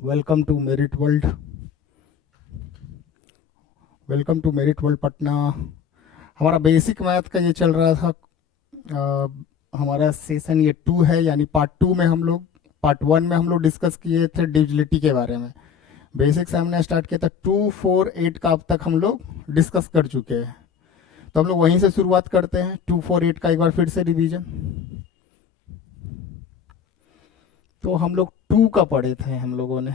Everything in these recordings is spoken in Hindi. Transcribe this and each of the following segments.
Welcome to Merit World. Welcome to Merit World Patna. हमारा बेसिक मैथ का ये चल रहा था। हमारा सेशन ये 2 है, यानी पार्ट 2 में हम लोग पार्ट 1 में हम लोग डिस्कस किए थे डिविजिबिलिटी के बारे में। बेसिक से हमने स्टार्ट किया था 2, 4, 8 का अब तक हम लोग डिस्कस कर चुके हैं। तो हम लोग वहीं से शुरुआत करते हैं 2, 4, 8 का एक बार फिर से रिवीजन। तो हम लोग 2 का पढ़े थे हम लोगों ने।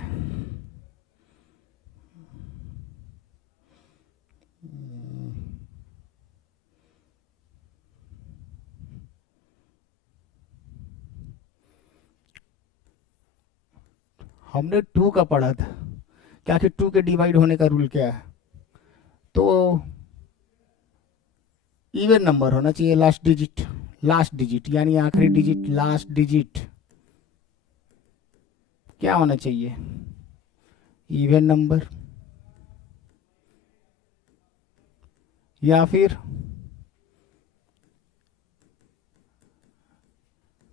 हमने 2 का पढ़ा था कि आखिर 2 के डिवाइड होने का रूल क्या है। तो इवन नंबर होना चाहिए, लास्ट डिजिट यानी आखिरी डिजिट, लास्ट डिजिट क्या होना चाहिए? इवन नंबर या फिर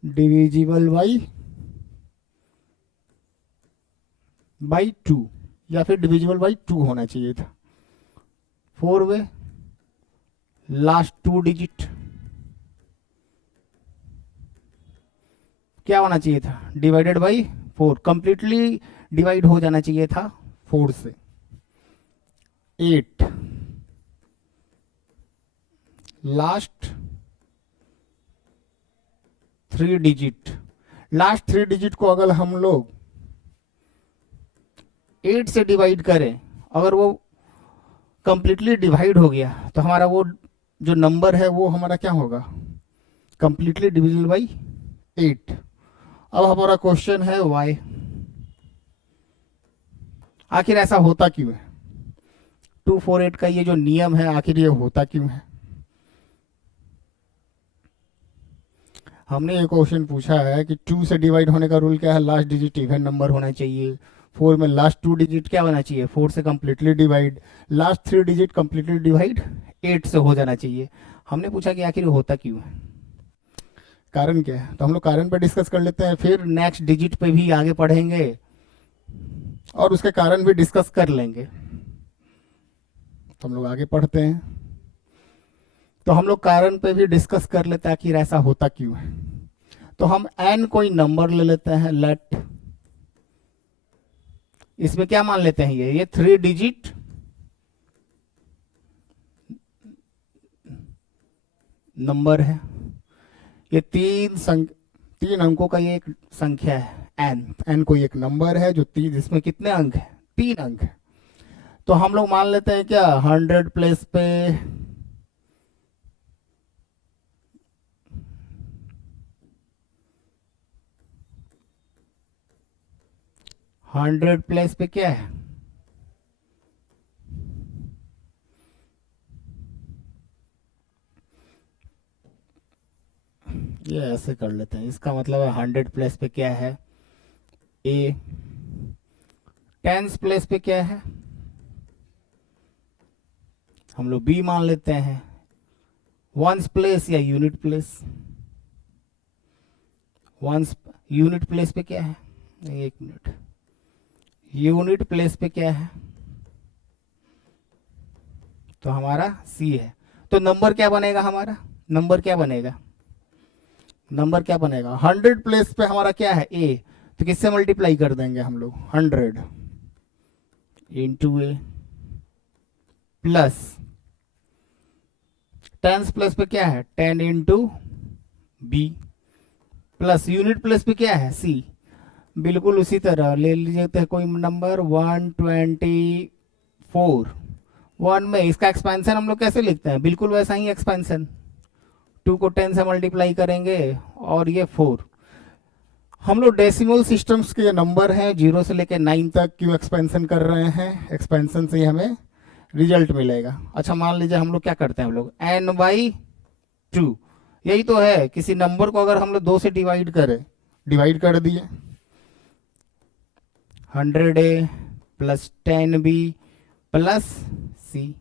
डिविजिबल बाई 2, या फिर डिविजिबल बाई 2 होना चाहिए था। 4 वे लास्ट 2 डिजिट क्या होना चाहिए था? डिवाइडेड बाई 4, कंप्लीटली डिवाइड हो जाना चाहिए था 4 से। 8 लास्ट 3 डिजिट, लास्ट 3 डिजिट को अगर हम लोग 8 से डिवाइड करें, अगर वो कंप्लीटली डिवाइड हो गया तो हमारा वो जो नंबर है वो हमारा क्या होगा? Completely divisible by 8। अब हमारा क्वेश्चन है वाई, आखिर ऐसा होता क्यों है? 248 का ये जो नियम है आखिर ये होता क्यों है? हमने ये क्वेश्चन पूछा है कि 2 से डिवाइड होने का रूल क्या है? लास्ट डिजिट इवन नंबर होना चाहिए। 4 में लास्ट 2 डिजिट क्या होना चाहिए? 4 से completely divide. Last 3 digit completely divide 8 से हो जाना चाहिए। हमने पूछा कि आखिर होता क्यों है, कारण क्या है। तो हम लोग कारण पे डिस्कस कर लेते हैं, फिर नेक्स्ट डिजिट पे भी आगे पढ़ेंगे और उसके कारण भी डिस्कस कर लेंगे। तो हम लोग आगे पढ़ते हैं। तो हम लोग कारण पे भी डिस्कस कर लेते हैं आखिर ऐसा होता क्यों है। तो हम n कोई नंबर ले लेते हैं, लेट इसमें क्या मान लेते हैं, ये 3 डिजिट नंबर है। ये 3 अंकों का ये एक संख्या है n कोई एक नंबर है जो 3, जिसमें कितने अंक है? 3 अंक है। तो हम लोग मान लेते हैं क्या 100 प्लेस पे 100 प्लेस पे क्या है? ये ऐसे कर लेते हैं, इसका मतलब है 100 प्लेस पे क्या है? ए। टेंस प्लेस पे क्या है? हम लोग बी मान लेते हैं। वंस प्लेस या unit place? Ones unit place पे क्या है? एक मिनट, यूनिट प्लेस पे क्या है? तो हमारा सी है। तो नंबर क्या बनेगा हमारा? नंबर क्या बनेगा? नंबर क्या बनेगा? 100 प्लेस पे हमारा क्या है? ए। तो किससे मल्टीप्लाई कर देंगे हम लोग? 100 into A plus tens place पे क्या है? 10 into B plus unit place पे क्या है? सी। बिल्कुल उसी तरह ले लीजिए कोई नंबर 124। 1 में इसका एक्सपेंशन हम लोग कैसे लिखते हैं? बिल्कुल वैसा ही एक्सपेंशन, 2 को 10 से मल्टीप्लाई करेंगे और ये 4। हम लोग डेसिमल सिस्टम्स के ये नंबर हैं 0 से लेकर 9 तक क्यों एक्सपेंशन कर रहे हैं? एक्सपेंशन से ही हमें रिजल्ट मिलेगा। अच्छा मान लीजिए हम लोग क्या करते हैं, हम लोग n/2, यही तो है, किसी नंबर को अगर हम लोग 2 से डिवाइड करें, डिवाइड कर दिए 100a plus 10b plus c,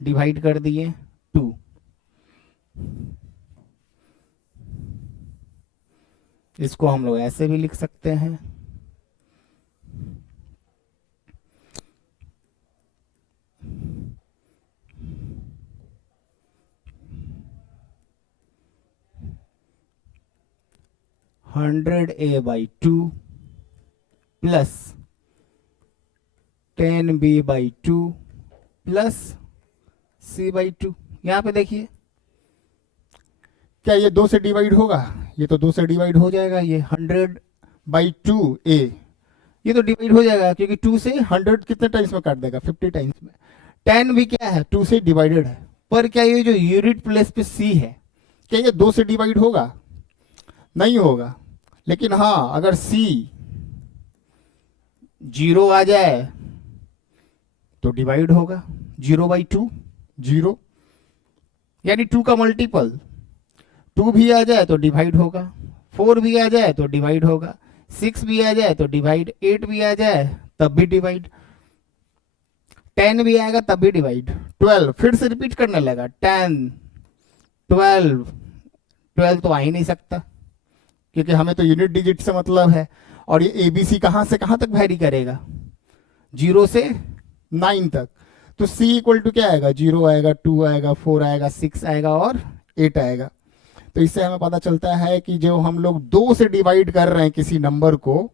divide कर दिए 2। इसको हम लोग ऐसे भी लिख सकते हैं 100a/2 plus 10b/2 plus c/2। यहां पे देखिए, क्या ये 2 से डिवाइड होगा? ये तो 2 से डिवाइड हो जाएगा। ये 100/2a ये तो डिवाइड हो जाएगा, क्योंकि 2 से 100 कितने टाइम्स में काट देगा? 50 टाइम्स में। 10 भी क्या है? 2 से डिवाइडेड है। पर क्या ये जो यूनिट प्लेस पे c है, क्या ये 2 से डिवाइड होगा? नहीं होगा। लेकिन हाँ, अगर c 0 आ जाए तो डिवाइड होगा। 0/2 0, यानी 2 का मल्टीपल 2 भी आ जाए तो डिवाइड होगा, 4 भी आ जाए तो डिवाइड होगा, 6 भी आ जाए तो डिवाइड, 8 भी आ जाए तब भी डिवाइड, 10 भी आएगा तब भी डिवाइड, 12 फिर से रिपीट करने लगा, 10 12 12 तो आ ही नहीं सकता, क्योंकि हमें तो यूनिट डिजिट से मतलब है। और ये एबीसी कहां से कहां तक वैरी करेगा? 0 से 9 तक। तो c इक्वल टू क्या आएगा? 0 आएगा, 2 आएगा, 4 आएगा, 6 आएगा और 8 आएगा। तो इससे हमें पता चलता है कि जो हम लोग 2 से डिवाइड कर रहे हैं किसी नंबर को,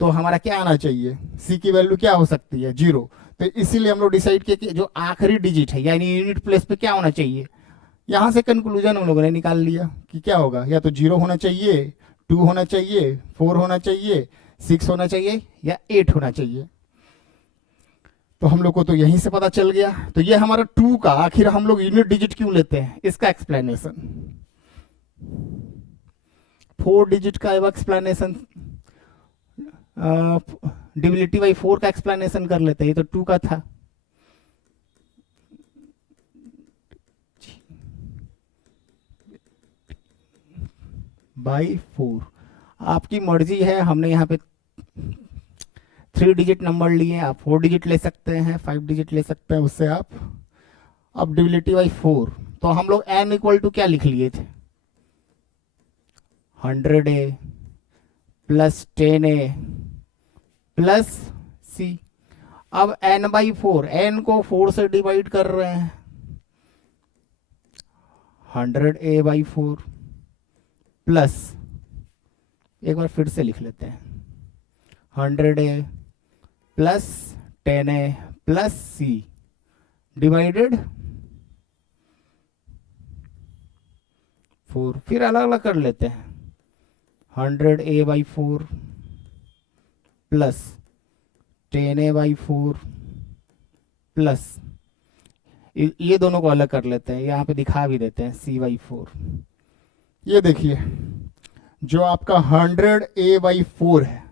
तो हमारा क्या आना चाहिए? c की वैल्यू क्या हो सकती है? 0। तो इसीलिए हम लोग डिसाइड किए कि जो आखिरी डिजिट है यानी यूनिट प्लेस पे क्या होना चाहिए। यहां से कंक्लूजन हम लोगों ने निकाल लिया कि क्या होगा, या तो 0 होना चाहिए, 2 होना चाहिए, 4 होना चाहिए, 6 होना चाहिए या 8 होना चाहिए। तो हम लोग को तो यहीं से पता चल गया। तो ये हमारा 2 का, आखिर हम लोग यूनिट डिजिट क्यों लेते हैं, इसका एक्सप्लेनेशन। 4 डिजिट का एक्सप्लेनेशन, डिविजिबिलिटी बाई 4 का एक्सप्लेनेशन कर लेते हैं। ये तो 2 का था। बाई 4 आपकी मर्जी है। हमने यहाँ पे 3 डिजिट नंबर लिए, आप 4 डिजिट ले सकते हैं, 5 डिजिट ले सकते हैं, उससे आप। अब डिविजिबिलिटी बाई 4, तो हम लोग n इक्वल टू क्या लिख लिए थे? 100a plus 10a plus c। अब n/4, n को 4 से डिवाइड कर रहे हैं, 100a/4 प्लस, एक बार फिर से लिख लेते हैं, 100a plus 10a plus c divided 4। फिर अलग अलग कर लेते हैं, 100a/4 प्लस 10a/4 प्लस, ये दोनों को अलग कर लेते हैं, यहाँ पे दिखा भी देते हैं, c/4। ये देखिए, जो आपका 100a/4 है,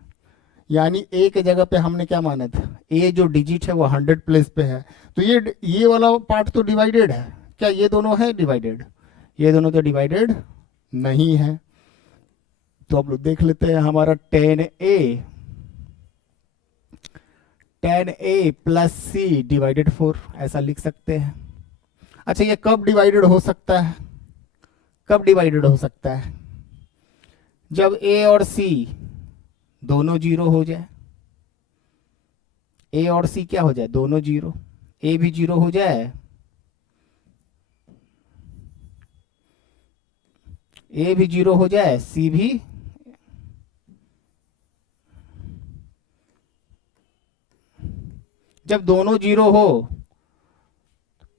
यानी a के जगह पे हमने क्या माना था? a जो डिजिट है वो 100 प्लेस पे है, तो ये वाला पार्ट तो डिवाइडेड है। क्या ये दोनों है डिवाइडेड? ये दोनों तो डिवाइडेड नहीं है। तो आप लोग देख लेते हैं, हमारा 10a प्लस c डिवाइडेड 4, ऐसा लिख सकते हैं। अच्छा, ये कब डिवाइडेड हो सकता है? कब डिवाइडेड हो सकता है? जब a और c दोनों 0 हो जाए। a और c क्या हो जाए? दोनों 0। a भी 0 हो जाए, a भी 0 हो जाए, c भी, जब दोनों 0 हो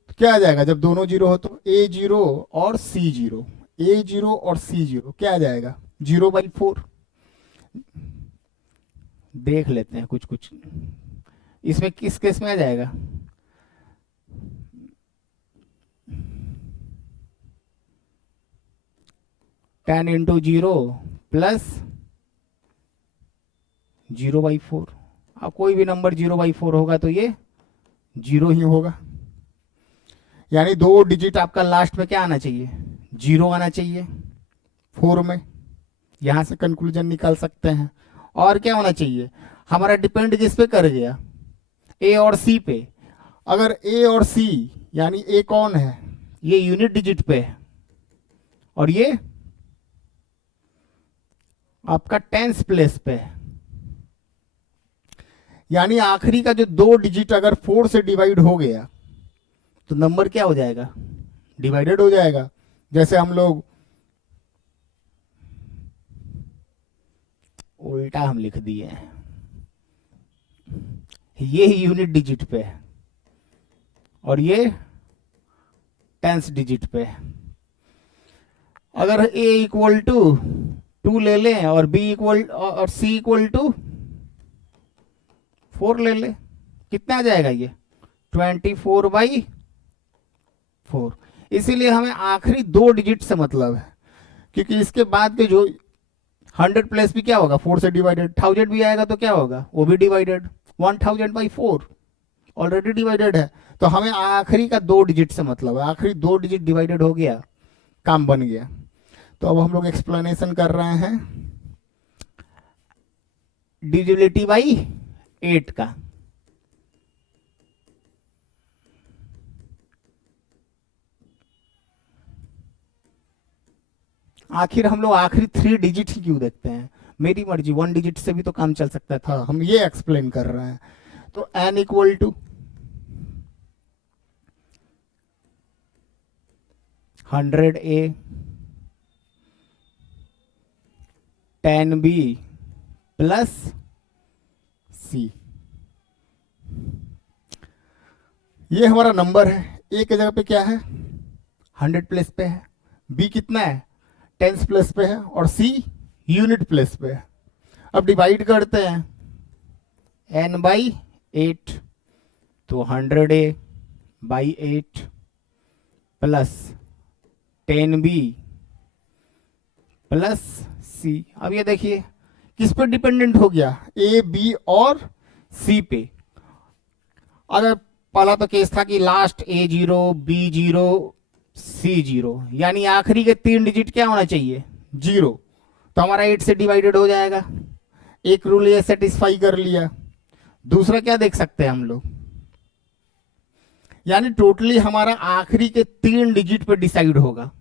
तो क्या आ जाएगा? जब दोनों 0 हो तो a 0 और c 0, a 0 और c 0 क्या आ जाएगा? 0/4। देख लेते हैं कुछ कुछ, इसमें किस केस में आ जाएगा? Ten into 0 plus 0/4। अब कोई भी नंबर 0/4 होगा तो ये 0 ही होगा। यानी 2 डिजिट आपका लास्ट में क्या आना चाहिए? 0 आना चाहिए 4 में। यहां से कंक्लूजन निकाल सकते हैं। और क्या होना चाहिए? हमारा डिपेंड किस पे कर गया? a और c पे। अगर a और c, यानी a कौन है? ये यूनिट डिजिट पे है और ये आपका टेंस प्लेस पे है। यानी आखिरी का जो 2 डिजिट अगर 4 से डिवाइड हो गया तो नंबर क्या हो जाएगा? डिवाइडेड हो जाएगा। जैसे हम लोग उल्टा हम लिख दिए हैं, ये यूनिट डिजिट पे है और ये टेंस डिजिट पे है। अगर a इक्वल टू 2 ले लें और b इक्वल और c इक्वल टू 4 ले लें, कितना आ जाएगा ये 24/4। इसीलिए हमें आखिरी 2 डिजिट से मतलब है, क्योंकि इसके बाद के जो 100 प्लस भी क्या होगा 4 से डिवाइडेड, 1000 भी आएगा तो क्या होगा वो भी डिवाइडेड, 1000/4 ऑलरेडी डिवाइडेड है। तो हमें आखिरी का 2 डिजिट से मतलब है, आखिरी 2 डिजिट डिवाइडेड हो गया, काम बन गया। तो अब हम लोग एक्सप्लेनेशन कर रहे हैं डिविजिबिलिटी बाई 8 का। आखिर हम लोग आखिरी 3 डिजिट ही क्यों देखते हैं, मेरी मर्जी 1 डिजिट से भी तो काम चल सकता था, हम ये एक्सप्लेन कर रहे हैं। तो n equal to 100a 10b plus c, ये हमारा नंबर है। a के जगह पे क्या है 100 प्लस पे है, b कितना है 10 प्लस पे है और c यूनिट प्लस पे है। अब डिवाइड करते हैं n/8, तो 100a/8 plus 10b plus c। अब ये देखिए किस पे डिपेंडेंट हो गया, a b और c पे। अगर पहला तो केस था कि लास्ट a0 b0 c0, यानी आखिरी के 3 डिजिट क्या होना चाहिए 0, तो हमारा 8 से डिवाइडेड हो जाएगा। एक रूल ये सेटिस्फाई कर लिया। दूसरा क्या देख सकते हैं हम लोग, यानी टोटली हमारा आखिरी के 3 डिजिट पे डिसाइड होगा,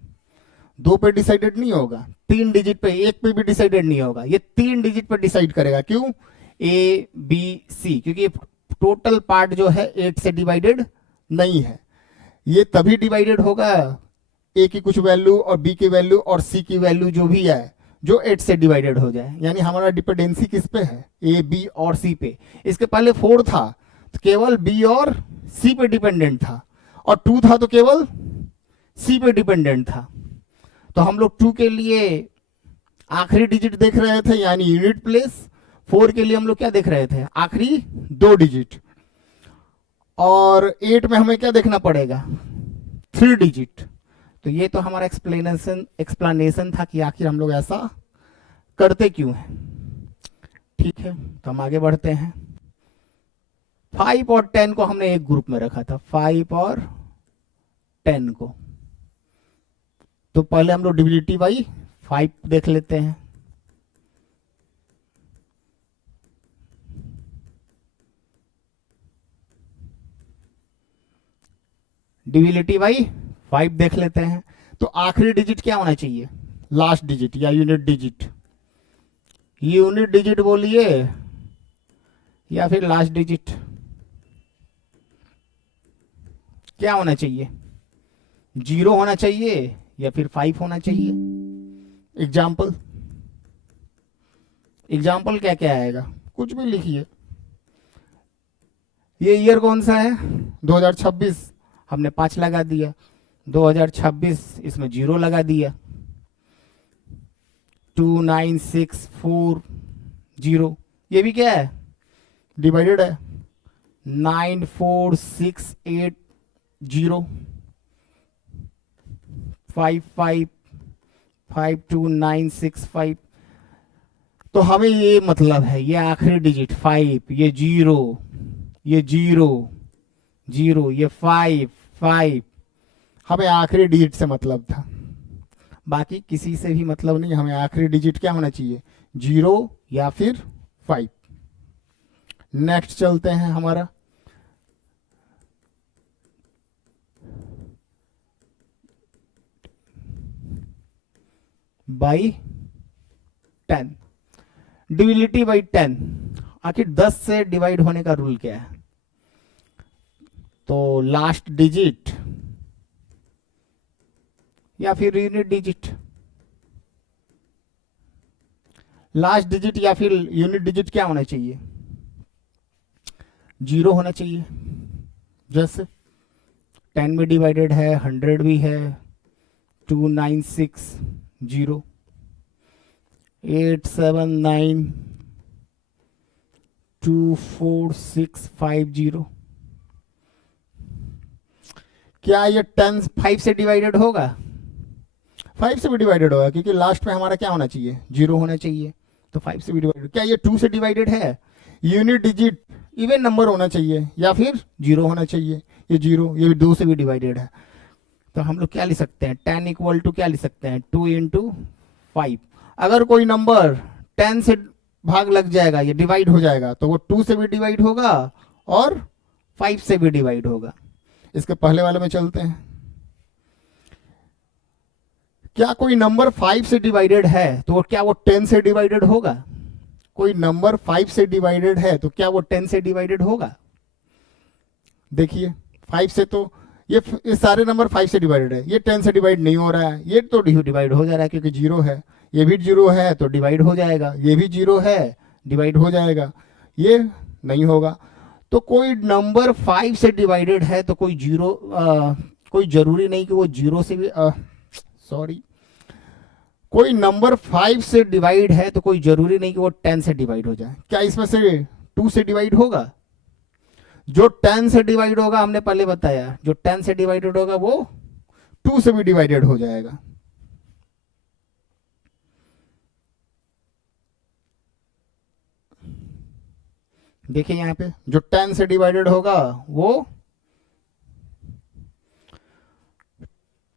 2 पे डिसाइडेड नहीं होगा, 3 डिजिट पे, 1 पे भी डिसाइडेड नहीं होगा, ये 3 डिजिट पे डिसाइड करेगा। क्यों a b c, क्योंकि टोटल पार्ट जो है 8 से डिवाइडेड नहीं है। ये तभी डिवाइडेड होगा a की कुछ वैल्यू और b की वैल्यू और c की वैल्यू जो भी है जो 8 से डिवाइडेड हो जाए, यानी हमारा डिपेंडेंसी किस पे है a b और c पे। इसके पहले 4 था तो केवल b और c पे डिपेंडेंट था, और 2 था तो केवल c पे डिपेंडेंट था। तो हम लोग 2 के लिए आखिरी डिजिट देख रहे थे यानी यूनिट प्लेस, 4 के लिए हम लोग क्या देख रहे थे आखिरी 2 डिजिट, और 8 में हमें क्या देखना पड़ेगा 3 डिजिट। तो ये तो हमारा एक्सप्लेनेशन था कि आखिर हम लोग ऐसा करते क्यों हैं। ठीक है, तो हम आगे बढ़ते हैं। 5 और 10 को हमने एक ग्रुप में रखा था, 5 और 10 को। तो पहले हम लोग डिविजिबिलिटी बाई 5 देख लेते हैं। डिविजिबिलिटी बाई 5 देख लेते हैं। तो आखिरी डिजिट क्या होना चाहिए, लास्ट डिजिट या यूनिट डिजिट। यूनिट डिजिट बोलिए या फिर लास्ट डिजिट, क्या होना चाहिए 0 होना चाहिए या फिर 5 होना चाहिए। एग्जाम्पल क्या क्या आएगा, कुछ भी लिखिए। ये ईयर कौन सा है 2026, हमने 5 लगा दिया। 2026 इसमें 0 लगा दिया। 29640, ये भी क्या है डिवाइडेड है। 94680 5552965। तो हमें ये मतलब है ये आखिरी डिजिट 5, ये 0, ये 0 0, ये 5 5, हमें आखिरी डिजिट से मतलब था, बाकी किसी से भी मतलब नहीं। हमें आखिरी डिजिट क्या होना चाहिए 0 या फिर 5। नेक्स्ट चलते हैं हमारा बाई 10, डिविजिबिलिटी बाई 10। आखिर 10 से डिवाइड होने का रूल क्या है, तो लास्ट डिजिट या फिर यूनिट डिजिट। लास्ट डिजिट या फिर यूनिट डिजिट क्या होना चाहिए? 0 होना चाहिए। जैसे 10 में डिवाइडेड है, 100 भी है, 2960, 879 24650। क्या ये 10 5 से डिवाइडेड होगा? 5 से भी डिवाइडेड होगा, क्योंकि लास्ट में हमारा क्या होना चाहिए? 0 होना चाहिए। तो 5 से भी डिवाइडेड। क्या ये 2 से डिवाइडेड है? यूनिट डिजिट इवन नंबर होना चाहिए या फिर 0 होना चाहिए। ये 0, ये 2 से भी डिवाइडेड है। तो हम लोग क्या लिख सकते हैं? 10 इक्वल टू क्या लिख सकते हैं? 2 इंटू 5। अगर कोई नंबर 10 से भाग लग जाएगा, ये डिवाइड हो जाएगा, तो वो 2 से भी डिवाइड होगा और 5 से भी डिवाइड होगा। इसके पहले वाले में चलते हैं। क्या कोई नंबर 5 से डिवाइडेड है तो क्या वो 10 से डिवाइडेड होगा? कोई नंबर 5 से डिवाइडेड है तो क्या वो 10 से डिवाइडेड होगा? देखिए 5 से तो ये सारे नंबर 5 से डिवाइडेड है, ये 10 से डिवाइड नहीं हो रहा है, ये तो डिवाइड हो जा रहा है क्योंकि 0 है। ये भी 0 है तो डिवाइड हो जाएगा, ये भी 0 है डिवाइड हो जाएगा, ये नहीं होगा। तो कोई नंबर 5 से डिवाइडेड है तो कोई 0, कोई जरूरी नहीं कि वो 0 से भी सॉरी, कोई नंबर 5 से डिवाइड है तो कोई जरूरी नहीं कि वो 10 से डिवाइड हो जाए। क्या इसमें से 2 से डिवाइड होगा? जो 10 से डिवाइड होगा, हमने पहले बताया, जो 10 से डिवाइडेड होगा वो 2 से भी डिवाइडेड हो जाएगा। देखिए यहां पे जो 10 से डिवाइडेड होगा वो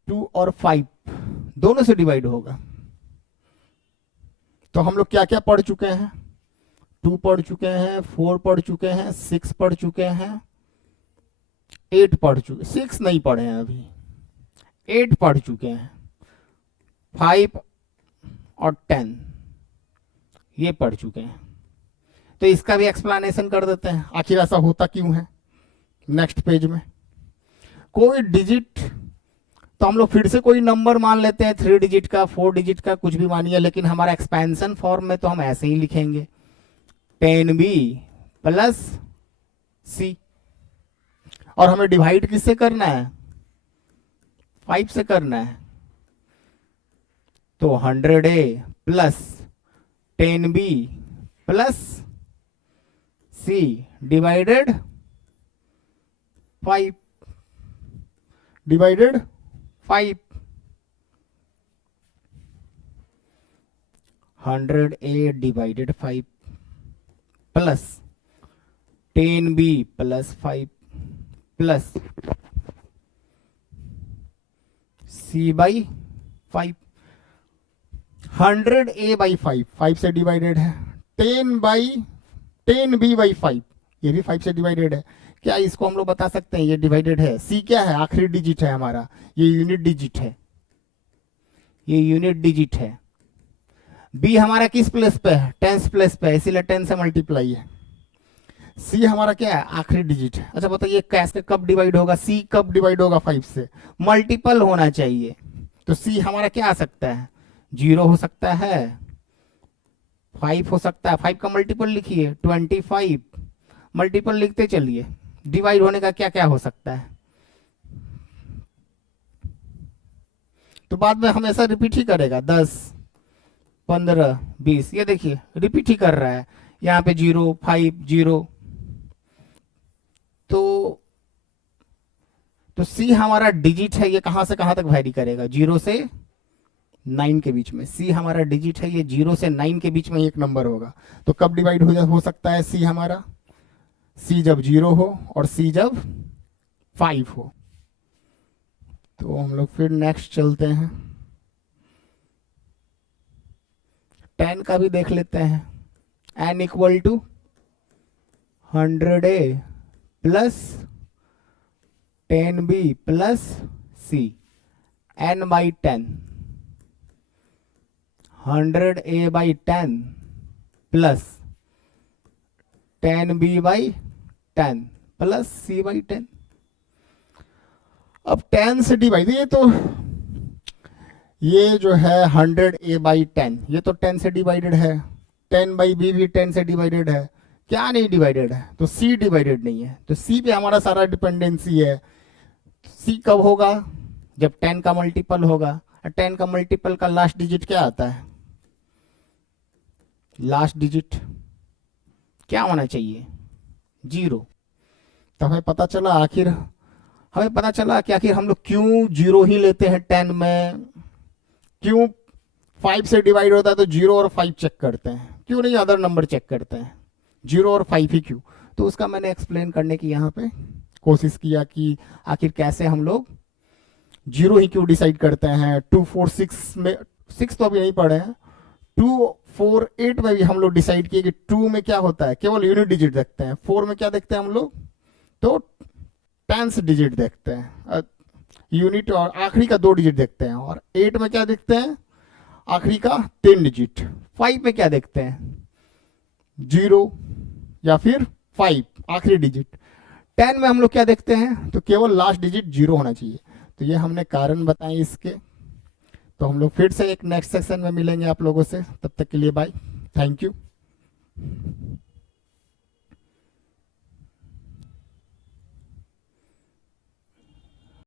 2 और 5 दोनों से डिवाइड होगा। तो हम लोग क्या क्या पढ़ चुके हैं? 2 पढ़ चुके हैं, 4 पढ़ चुके हैं, 6 पढ़ चुके हैं, 8 पढ़ चुके, 6 नहीं पढ़े हैं अभी, 8 पढ़ चुके हैं, 5 और 10 ये पढ़ चुके हैं। तो इसका भी एक्सप्लेनेशन कर देते हैं, आखिर ऐसा होता क्यों है। नेक्स्ट पेज में कोई डिजिट, तो हम लोग फिर से कोई नंबर मान लेते हैं, 3 डिजिट का, 4 डिजिट का, कुछ भी मानिए, लेकिन हमारा एक्सपेंशन फॉर्म में तो हम ऐसे ही लिखेंगे 10b प्लस c। और हमें डिवाइड किससे करना है? 5 से करना है। तो 100a plus 10b plus c divided 5, divided 5। 100a divided 5 plus 10b plus 5 plus c by 5। 100a by 5 5 से डिवाइडेड है, 10b बाई 5 ये भी 5 से डिवाइडेड है। क्या इसको हम लोग बता सकते हैं ये डिवाइडेड है? c क्या है? आखिरी डिजिट है हमारा, ये यूनिट डिजिट है, ये यूनिट डिजिट है। b हमारा किस प्लेस पे है? 10 प्लेस पे है, इसीलिए 10 से मल्टीप्लाई है। c हमारा क्या है? आखिरी डिजिट है। अच्छा बताइए कैसे कब डिवाइड होगा? c कब डिवाइड होगा 5 से? मल्टीपल होना चाहिए। तो c हमारा क्या आ सकता है? 0 हो सकता है, 5 हो सकता है, 5 का मल्टीपल लिखिए 25, मल्टीपल लिखते चलिए। डिवाइड होने का क्या क्या हो सकता है? तो बाद में हमेशा रिपीट ही करेगा, 10 15 20, ये देखिए रिपीट ही कर रहा है। यहाँ पे 0 5 0। तो C हमारा डिजिट है, ये कहां से कहां तक वैरी करेगा? 0 से 9 के बीच में। C हमारा डिजिट है, ये 0 से 9 के बीच में एक नंबर होगा। तो कब डिवाइड हो सकता है C हमारा? C जब 0 हो और C जब 5 हो। तो हम लोग फिर नेक्स्ट चलते हैं, 10 का भी देख लेते हैं। n equal to 100a plus 10b plus c, n by 10, 100a by 10 plus 10b by 10 plus c by 10। अब 10 से डिवाइड, ये जो है 100a बाई 10, ये तो 10 से डिवाइडेड है, 10/b भी 10 से डिवाइडेड है, क्या नहीं डिवाइडेड है, तो c डिवाइडेड नहीं है, तो c पे हमारा सारा डिपेंडेंसी है। c कब होगा, जब 10 का मल्टीपल होगा, 10 का मल्टीपल का लास्ट डिजिट क्या आता है, लास्ट डिजिट क्या होना चाहिए, 0। तो हमें पता चला कि आखिर हम लोग क्यों 0 ही लेते हैं 10 में, क्यों 5 से डिवाइड होता है तो 0 और 5 चेक करते हैं, क्यों नहीं अदर नंबर चेक करते हैं, 0 और 5 ही क्यों। तो उसका मैंने एक्सप्लेन करने की यहाँ पे कोशिश किया कि आखिर कैसे हम लोग 0 ही क्यों डिसाइड करते हैं। 2 4 6 में, 6 तो अभी नहीं पढ़े हैं, 2 4 8 में भी हम लोग डिसाइड किए कि 2 में क्या होता है, केवल यूनिट डिजिट देखते हैं, 4 में क्या देखते हैं हम लोग, तो टेंस डिजिट देखते हैं, यूनिट और आखिरी का 2 डिजिट देखते हैं, और 8 में क्या देखते हैं, आखिरी का 3 डिजिट। 5 में क्या देखते हैं, 0 या फिर 5 आखिरी डिजिट। 10 में हम लोग क्या देखते हैं, तो केवल लास्ट डिजिट 0 होना चाहिए। तो ये हमने कारण बताए इसके। तो हम लोग फिर से एक नेक्स्ट सेक्शन में मिलेंगे आप लोगों से, तब तक के लिए बाय, थैंक यू।